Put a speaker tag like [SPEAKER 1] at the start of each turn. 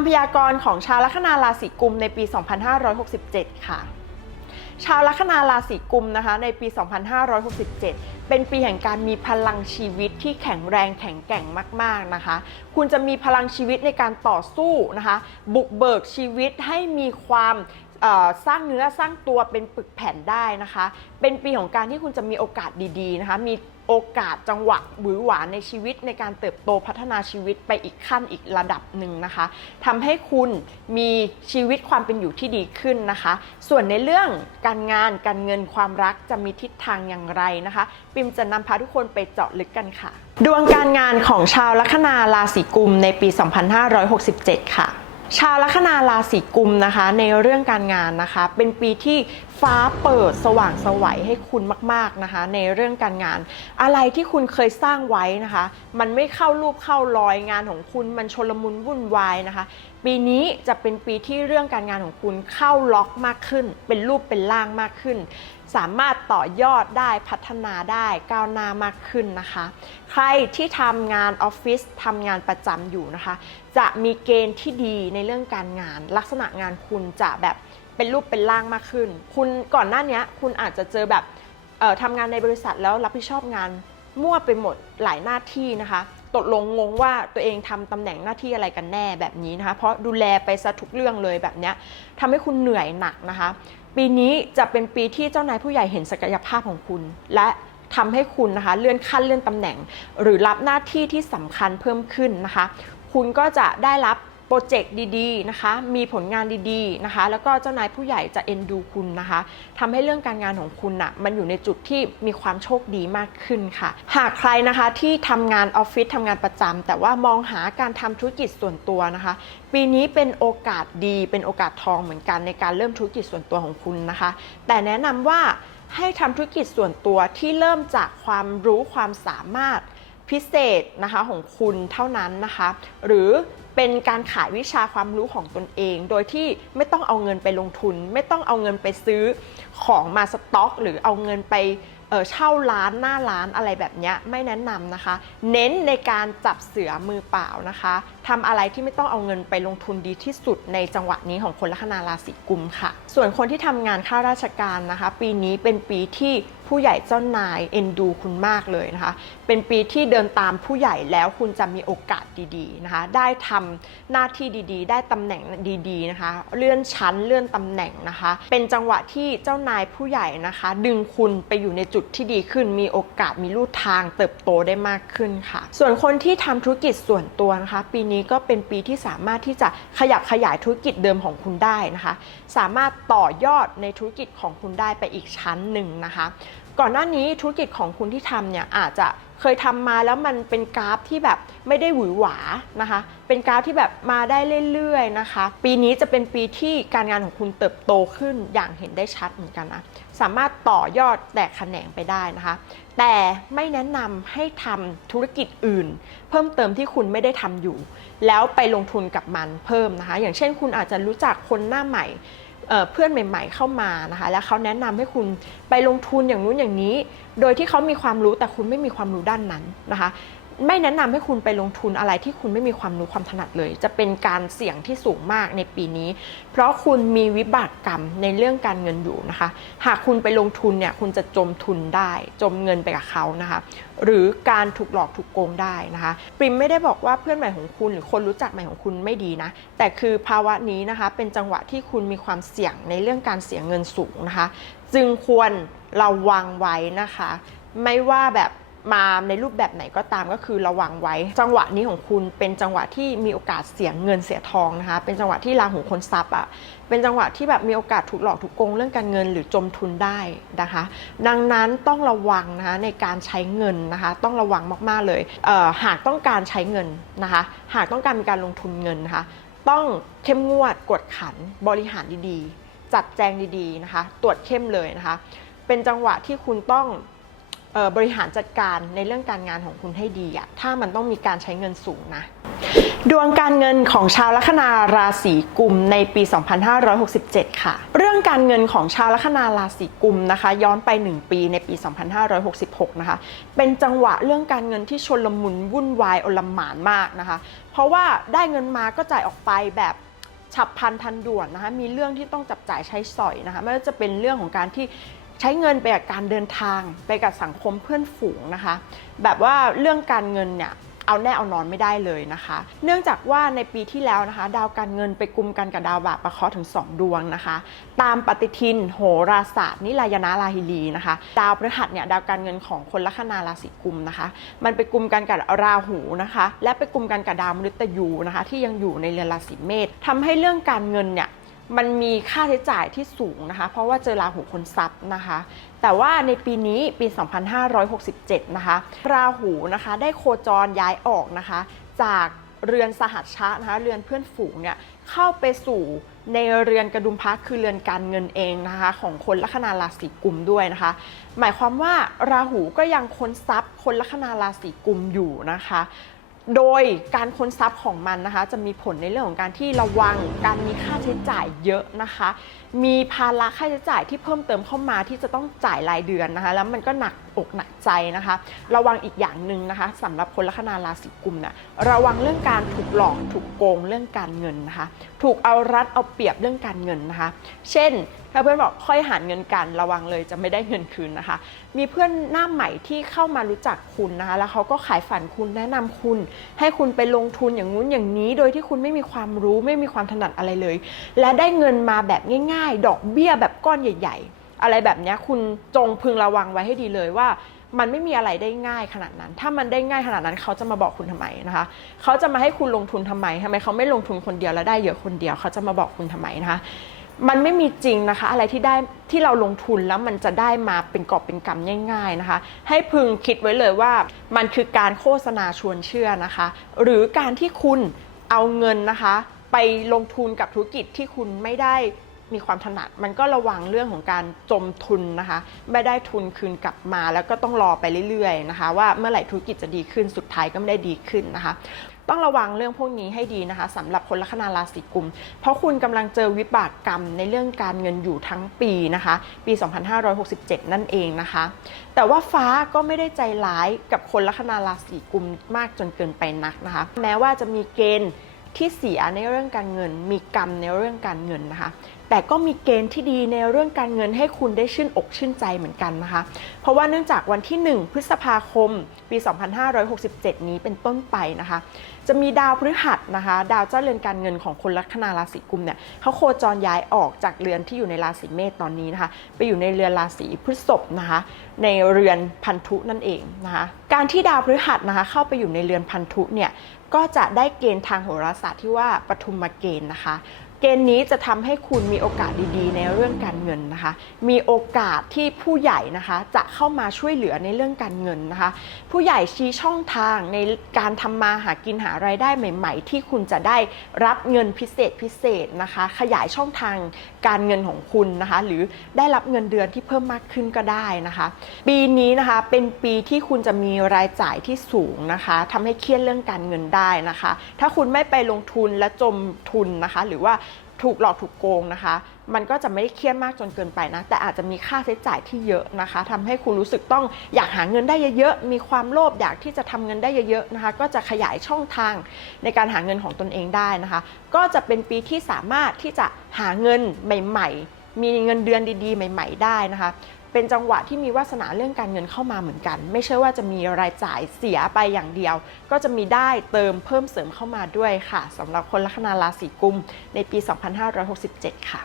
[SPEAKER 1] ำพยากรณ์ของชาวลัคนาราศีกุมในปี 2567 ค่ะ ชาวลัคนาราศีกุมนะคะในปี 2567 เป็นปีแห่งการมีพลังชีวิตที่แข็งแรงแข็งแกร่งมาก ๆนะคะ คุณจะมีพลังชีวิตในการต่อสู้นะคะ บุกเบิกชีวิตให้มีความสร้างเนื้อสร้างตัวเป็นปึกแผ่นได้นะคะ เป็นปีของการที่คุณจะมีโอกาสดีๆนะคะ มี โอกาสจังหวะหวือหวาในชีวิตในการเติบโตพัฒนาชีวิตไปอีกขั้นอีกระดับหนึ่งนะคะทำให้คุณมีชีวิตความเป็นอยู่ที่ดีขึ้นนะคะ ส่วนในเรื่องการงานการเงินความรักจะมีทิศทางอย่างไรนะคะ ปิมจะนำพาทุกคนไปเจาะลึกกันค่ะ ดวงการงานของชาวลัคนาราศีกุมในปี 2567 ค่ะชาวลัคนาราศีกุมนะคะในเรื่องการงานนะคะ เป็นปีที่ ฟ้าเปิดสว่างสวัยให้คุณมาก ๆนะคะ ในเรื่องการงาน อะไรที่คุณเคยสร้างไว้นะคะ มันไม่เข้ารูปเข้ารอยงานของคุณมันชลมุนวุ่นวายนะคะ ปีนี้จะเป็นปีที่เรื่องการงานของคุณเข้าล็อกมากขึ้น เป็นรูปเป็นร่างมากขึ้น สามารถต่อยอดได้พัฒนาได้ก้าวหน้ามากขึ้นนะคะ ใครที่ทำงานออฟฟิศทำงานประจำอยู่นะคะ จะมีเกณฑ์ที่ดีในเรื่องการงาน ลักษณะงานคุณจะแบบ เป็นรูปเป็นร่างมากขึ้น คุณก่อนหน้านี้คุณอาจจะเจอแบบทำงานในบริษัทแล้วรับผิดชอบงานมั่วไปหมดหลายหน้าที่นะคะ ตกลงงงว่าตัวเองทำตำแหน่งหน้าที่อะไรกันแน่แบบนี้นะคะ เพราะดูแลไปซะทุกเรื่องเลยแบบนี้ยทำให้คุณเหนื่อยหนักนะคะ ปีนี้จะเป็นปีที่เจ้านายผู้ใหญ่เห็นศักยภาพของคุณ และทำให้คุณนะคะเลื่อนขั้นเลื่อนตำแหน่ง หรือรับหน้าที่ที่สำคัญเพิ่มขึ้นนะคะ คุณก็จะได้รับ รเจกต์ดีๆนะคะ มีผลงานดีๆนะคะ แล้วก็เจ้านายผู้ใหญ่จะเอ็นดูคุณนะคะทำให้เรื่องการงานของคุณน่ะมันอยู่ในจุดที่มีความโชคดีมากขึ้นค่ะ หากใครนะคะที่ทำงานออฟฟิศทำงานประจำแต่ว่ามองหาการทำธุรกิจส่วนตัวนะคะ ปีนี้เป็นโอกาสดีเป็นโอกาสทองเหมือนกันในการเริ่มธุรกิจส่วนตัวของคุณนะคะ แต่แนะนำว่าให้ทำธุรกิจส่วนตัวที่เริ่มจากความรู้ความสามารถพิเศษนะคะของคุณเท่านั้นนะคะ หรือ เป็นการขายวิชาความรู้ของตนเอง โดยที่ไม่ต้องเอาเงินไปลงทุน ไม่ต้องเอาเงินไปซื้อของมาสต็อก หรือเอาเงินไปเช่าร้านหน้าร้านอะไรแบบนี้ไม่แนะนำนะคะ เน้นในการจับเสือมือเปล่านะคะทำอะไรที่ไม่ต้องเอาเงินไปลงทุนดีที่สุดในจังหวะนี้ของคนลัคนาราศีกุมค่ะ ส่วนคนที่ทำงานข้าราชการนะคะ ปีนี้เป็นปีที่ผู้ใหญ่เจ้านายเอ็นดูคุณมากเลยนะคะ เป็นปีที่เดินตามผู้ใหญ่แล้วคุณจะมีโอกาสดีๆนะคะ ได้ทำหน้าที่ดีๆ ได้ตำแหน่งดีๆนะคะ เลื่อนชั้นเลื่อนตำแหน่งนะคะ เป็นจังหวะที่เจ้านายผู้ใหญ่นะคะ ดึงคุณไปอยู่ในจุดที่ดีขึ้น มีโอกาสมีลู่ทางเติบโตได้มากขึ้นค่ะ ส่วนคนที่ทำธุรกิจส่วนตัวนะคะ ปีนี้ก็เป็นปีที่สามารถที่จะขยับขยายธุรกิจเดิมของคุณได้นะคะ สามารถต่อยอดในธุรกิจของคุณได้ไปอีกชั้นหนึ่งนะคะ ก่อนหน้านี้ธุรกิจของคุณที่ทำเนี่ยอาจจะเคยทำมาแล้วมันเป็นกราฟที่แบบไม่ได้หวือหวานะคะ เป็นกราฟที่แบบมาได้เรื่อยๆนะคะ ปีนี้จะเป็นปีที่การงานของคุณเติบโตขึ้นอย่างเห็นได้ชัดเหมือนกันนะ สามารถต่อยอดแตกแขนงไปได้นะคะ แต่ไม่แนะนำให้ทำธุรกิจอื่น เพิ่มเติมที่คุณไม่ได้ทำอยู่ แล้วไปลงทุนกับมันเพิ่มนะคะ อย่างเช่นคุณอาจจะรู้จักคนหน้าใหม่ เพื่อนใหม่ๆเข้ามานะคะ แล้วเขาแนะนำให้คุณไปลงทุนอย่างนู้นอย่างนี้ โดยที่เขามีความรู้แต่คุณไม่มีความรู้ด้านนั้นนะคะ ไม่แนะนำให้คุณไปลงทุนอะไรที่คุณไม่มีความรู้ความถนัดเลย จะเป็นการเสี่ยงที่สูงมากในปีนี้ เพราะคุณมีวิบากกรรมในเรื่องการเงินอยู่นะคะ หากคุณไปลงทุนเนี่ยคุณจะจมทุนได้ จมเงินไปกับเขานะคะ หรือการถูกหลอกถูกโกงได้นะคะปริมไม่ได้บอกว่าเพื่อนใหม่ของคุณ หรือคนรู้จักใหม่ของคุณไม่ดีนะ แต่คือภาวะนี้นะคะเป็นจังหวะที่คุณมีความเสี่ยงในเรื่องการเสียเงินสูงนะคะ จึงควรระวังไว้นะคะ ไม่ว่าแบบ มาในรูปแบบไหนก็ตามก็คือระวังไว้ จังหวะนี้ของคุณเป็นจังหวะที่มีโอกาสเสียเงินเสียทองนะคะ เป็นจังหวะที่ราหูคนทรัพย์อะเป็นจังหวะที่แบบมีโอกาสถูกหลอกถูกโกงเรื่องการเงินหรือจมทุนได้นะคะ ดังนั้นต้องระวังนะคะในการใช้เงินนะคะ ต้องระวังมากๆเลยเอ่อหากต้องการใช้เงินนะคะ หากต้องการมีการลงทุนเงินนะคะ ต้องเข้มงวดกวดขันบริหารดีๆ จัดแจงดีๆนะคะ ตรวจเข้มเลยนะคะ เป็นจังหวะที่คุณต้อง บริหารจัดการในเรื่องการงานของคุณให้ดีอะถ้ามันต้องมีการใช้เงินสูงนะดวงการเงินของชาวลัคนาราศีกุมในปี 2567 ค่ะ เรื่องการเงินของชาวลัคนาราศีกุมนะคะ ย้อนไป 1 ปีในปี 2566 นะคะ เป็นจังหวะเรื่องการเงินที่ชนลมุนวุ่นวายอลหมานมากนะคะ เพราะว่าได้เงินมาก็จ่ายออกไปแบบฉับพลันทันด่วนนะคะ มีเรื่องที่ต้องจับจ่ายใช้สอยนะคะ ไม่ว่าจะเป็นเรื่องของการที่ ใช้เงินไปกับการเดินทางไปกับสังคมเพื่อนฝูงนะคะ แบบว่าเรื่องการเงินเนี่ยเอาแน่เอานอนไม่ได้เลยนะคะ เนื่องจากว่าในปีที่แล้วนะคะ ดาวการเงินไปกุมกันกับดาวบาปประเคราะห์ถึง 2 ดวงนะคะ ตามปฏิทินโหราศาสตร์นิลายนาราฮิลีนะคะ ดาวพฤหัสเนี่ยดาวการเงินของคนลัคนาราศีกุมนะคะ มันไปกุมกันกับราหูนะคะ และไปกุมกันกับดาวมฤตยูนะคะ ที่ยังอยู่ในเรือนราศีเมษทำให้เรื่องการเงินเนี่ย มันมีค่าใช้จ่ายที่สูงนะคะ เพราะว่าเจอราหูคนทรัพย์นะคะ แต่ว่าในปีนี้ปี 2567 นะคะ ราหูนะคะได้โคจรย้ายออกนะคะ จากเรือนสหัชชะนะคะเรือนเพื่อนฝูงเนี่ยเข้าไปสู่ในเรือนกระดุมพระคือเรือนการเงินเองนะคะ ของคนลัคนาราศีกุมด้วยนะคะ หมายความว่าราหูก็ยังค้นทรัพย์คนลัคนาราศีกุมอยู่นะคะ โดยการค้นทรัพย์ของมันนะคะ จะมีผลในเรื่องของการที่ระวังการมีค่าใช้จ่ายเยอะนะคะ มีภาระค่าใช้จ่ายที่เพิ่มเติมเข้ามาที่จะต้องจ่ายรายเดือนนะคะ แล้วมันก็หนักอกหนักใจนะคะระวังอีกอย่างหนึ่งนะคะสำหรับคนลัคนาราศีกุมนะระวังเรื่องการถูกหลอกถูกโกงเรื่องการเงินนะคะ ถูกเอารัดเอาเปรียบเรื่องการเงินนะคะ เช่น ถ้าเพื่อนบอกค่อยหารเงินกันระวังเลยจะไม่ได้เงินคืนนะคะ มีเพื่อนหน้าใหม่ที่เข้ามารู้จักคุณนะคะแล้วเขาก็ขายฝันคุณแนะนำคุณ ให้คุณไปลงทุนอย่างงู้นอย่างนี้ โดยที่คุณไม่มีความรู้ไม่มีความถนัดอะไรเลย และได้เงินมาแบบง่าย ๆ ดอกเบี้ยแบบก้อนใหญ่ ๆ อะไรแบบนี้คุณจงพึงระวังไว้ให้ดีเลยว่ามันไม่มีอะไรได้ง่ายขนาดนั้น ถ้ามันได้ง่ายขนาดนั้นเขาจะมาบอกคุณทำไมนะคะ เขาจะมาให้คุณลงทุนทำไมทำไมเขาไม่ลงทุนคนเดียวแล้วได้เยอะคนเดียว เขาจะมาบอกคุณทำไมนะคะ มันไม่มีจริงนะคะ อะไรที่ได้ที่เราลงทุนแล้วมันจะได้มาเป็นกอบเป็นกำง่าย ๆนะคะ ให้พึงคิดไว้เลยว่ามันคือการโฆษณาชวนเชื่อนะคะ หรือการที่คุณเอาเงินนะคะ ไปลงทุนกับธุรกิจที่คุณไม่ได้มีความถนัดมันก็ระวังเรื่องของการจมทุนนะคะ ไม่ได้ทุนคืนกลับมาแล้วก็ต้องรอไปเรื่อยๆนะคะ ว่าเมื่อไหร่ธุรกิจจะดีขึ้นสุดท้ายก็ไม่ได้ดีขึ้นนะคะ ต้องระวังเรื่องพวกนี้ให้ดีนะคะสำหรับคนลัคนาราศีกุม เพราะคุณกำลังเจอวิบากกรรมในเรื่องการเงินอยู่ทั้งปีนะคะ ปี 2567 นั่นเองนะคะ แต่ว่าฟ้าก็ไม่ได้ใจร้ายกับคนลัคนาราศีกุมมากจนเกินไปนักนะคะ แม้ว่าจะมีเกณฑ์ที่เสียในเรื่องการเงิน มีกรรมในเรื่องการเงินนะคะ แต่ก็มีเกณฑ์ที่ดีในเรื่องการเงินให้คุณได้ชื่นอกชื่นใจเหมือนกันนะคะ เพราะว่าเนื่องจากวันที่ 1 พฤษภาคม ปี 2567 นี้เป็นต้นไปนะคะ จะมีดาวพฤหัสนะคะ ดาวเจ้าเรือนการเงินของคนลัคนาราศีกุมเนี่ยเขาโคจรย้ายออกจากเรือนที่อยู่ในราศีเมษตอนนี้นะคะ ไปอยู่ในเรือนราศีพฤษภนะคะ ในเรือนพันธุนั่นเองนะคะ การที่ดาวพฤหัสนะคะ เข้าไปอยู่ในเรือนพันธุเนี่ยก็จะได้เกณฑ์ทางโหราศาสตร์ที่ว่าปฐุมเกณฑ์นะคะ เกณฑ์นี้จะทำให้คุณมีโอกาสดีๆ ในเรื่องการเงินนะคะ มีโอกาสที่ผู้ใหญ่นะคะจะเข้ามาช่วยเหลือในเรื่องการเงินนะคะ ผู้ใหญ่ชี้ช่องทางในการทำมาหากินหารายได้ใหม่ ๆ ที่คุณจะได้รับเงินพิเศษพิเศษนะคะ ขยายช่องทางการเงินของคุณนะคะ หรือได้รับเงินเดือนที่เพิ่มมากขึ้นก็ได้นะคะ ปีนี้นะคะเป็นปีที่คุณจะมีรายจ่ายที่สูงนะคะทำให้เครียดเรื่องการเงินได้นะคะ ถ้าคุณไม่ไปลงทุนและจมทุนนะคะ หรือว่า ถูกหลอกถูกโกงนะคะ มันก็จะไม่ได้เครียดมากจนเกินไปนะ แต่อาจจะมีค่าใช้จ่ายที่เยอะนะคะทำให้คุณรู้สึกต้องอยากหาเงินได้เยอะๆ มีความโลภอยากที่จะทำเงินได้เยอะๆนะคะ ก็จะขยายช่องทางในการหาเงินของตนเองได้นะคะ ก็จะเป็นปีที่สามารถที่จะหาเงินใหม่ ๆ มีเงินเดือนดีๆ ใหม่ ๆ ได้นะคะ เป็นจังหวะที่มีวาสนาเรื่องการเงินเข้ามาเหมือนกัน ไม่ใช่ว่าจะมีรายจ่ายเสียไปอย่างเดียว ก็จะมีได้เติมเพิ่มเสริมเข้ามาด้วยค่ะสำหรับคนลัคนาราศีกุมในปี 2567 ค่ะ